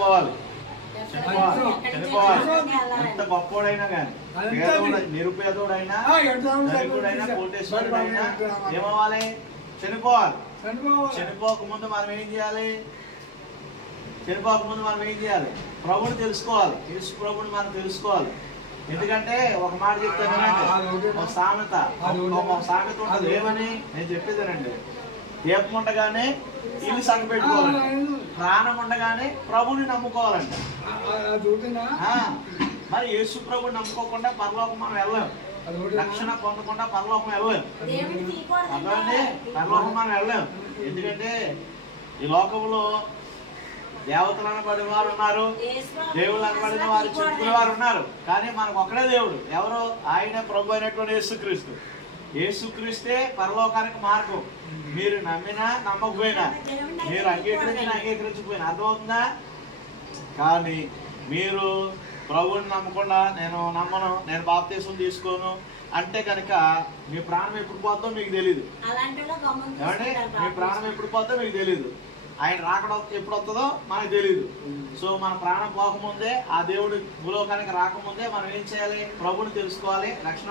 చనిపోవాలి. ఎంత గొప్పోడైనా కానీ, నిరుపేదోడైనా, ధనికుడైనా, కోటేశ్వరుడైనా ఏమవ్వాలి? చనిపోవాలి. చనిపోకముందు మనం ఏం చేయాలి? ప్రభుని తెలుసుకోవాలి. యేసు ప్రభుని మనం తెలుసుకోవాలి. ఎందుకంటే ఒక మాట చెప్తానండి, ఒక సామెత ఉంటుంది. ఏమని నేను చెప్పేదేనండి, దీపం ఉండగానే ఇల్లు సంగ పెట్టుకోవాలంట, ప్రాణం ఉండగానే ప్రభుని నమ్ముకోవాలంట. మరి యేసు ప్రభుని నమ్ముకోకుండా పరలోకం మనం వెళ్ళాం, రక్షణ పొందకుండా పరలోకం వెళ్ళాం. అదే పరలోకం మనం వెళ్ళాం. ఎందుకంటే ఈ లోకంలో దేవతలు అనబడిన వారు ఉన్నారు, దేవుళ్ళు అనబడిన వారు, చెప్పుకునే వారు ఉన్నారు. కానీ మనకు ఒకడే దేవుడు. ఎవరు? ఆయన ప్రభు అయినటువంటి యేసుక్రీస్తు. యేసుక్రీస్తే పరలోకానికి మార్గం. మీరు నమ్మినా నమ్మకపోయినా, మీరు అంగీకరించకపోయినా, అర్థమవుతుందా? కానీ మీరు ప్రభువుని నమ్మకుండా నేను నమ్మను, నేను బాప్తీసం తీసుకోను అంటే కనుక మీ ప్రాణం ఎప్పుడు పోతుందో మీకు తెలీదు. ఏమంటే మీ ప్రాణం ఎప్పుడు పోతుందో మీకు తెలీదు. ఆయన రాకడ ఎప్పుడు వస్తుందో మనకు తెలీదు. సో మన ప్రాణం పోకముందే, ఆ దేవుడు భూలోకానికి రాకముందే మనం ఏం చేయాలి? ప్రభుని తెలుసుకోవాలి, రక్షణ